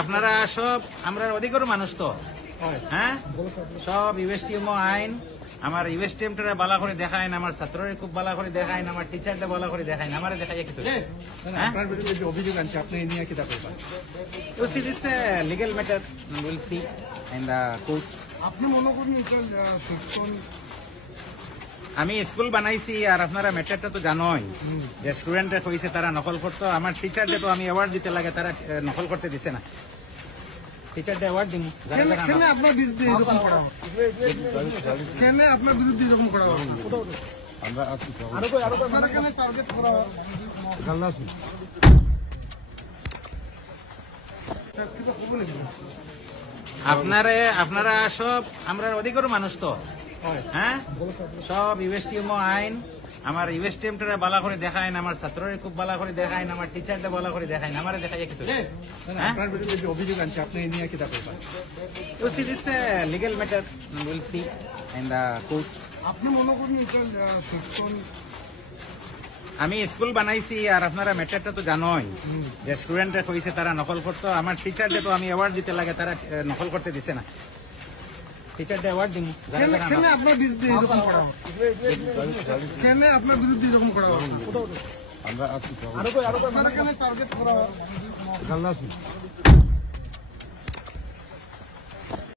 আপনারা সব আমরা অধিকার মানুষ তো হ্যাঁ সব ইউএসটিএম আইন আমার ইউএসটিএমটা বালা করে দেখায় না, আমার ছাত্ররে খুব বালা করে দেখায় না, আমার টিচারটা বালা করে দেখায় না, আমার দেখাই কি আপনার বিরুদ্ধে যে অভিযোগ আনছে আপনি এই নিয়ে কি দাবি করেন? This legal matter will see in the court. আপনি মনে করেন আমি স্কুল বানাইছি আর আপনারা ম্যাটারটা তো জানোই যে স্টুডেন্টরা কইছে তারা নকল করতো, আমার টিচারদের তো আমি অ্যাওয়ার্ড দিতে লাগে, তারা নকল করতে দিছে না। টিচারদের অ্যাওয়ার্ড দিন। আপনার বিরুদ্ধে এরকম করা কেন আপনার বিরুদ্ধে এরকম করা আমরা আরো কেন টার্গেট করা আপনারা সব আমরা অধিকার মানুষ তো হ্যাঁ সব ইউএসটিএম আইন আমার ইউএসটিএমটা বালা করে দেখায় না, আমার ছাত্ররে খুব বালা করে দেখায় না, আমার টিচারটা বালা করে দেখায় না, আমার দেখাই কি আপনার বিরুদ্ধে যে অভিযোগ আনছে আপনি এই নিয়ে কি দাবি করেন? This legal matter will see in the court. আপনি মনে করেন আমি স্কুল বানাইছি আর আপনারা ম্যাটারটা তো জানোই যে স্টুডেন্টরা কইছে তারা নকল করতো, আমার টিচারদের তো আমি অ্যাওয়ার্ড দিতে লাগে, তারা নকল করতে দিছে না। টিচারদের অ্যাওয়ার্ড দিন। আপনার বিরুদ্ধে এরকম করা কেন আপনার বিরুদ্ধে এরকম করা আমরা আরো কেন টার্গেট করা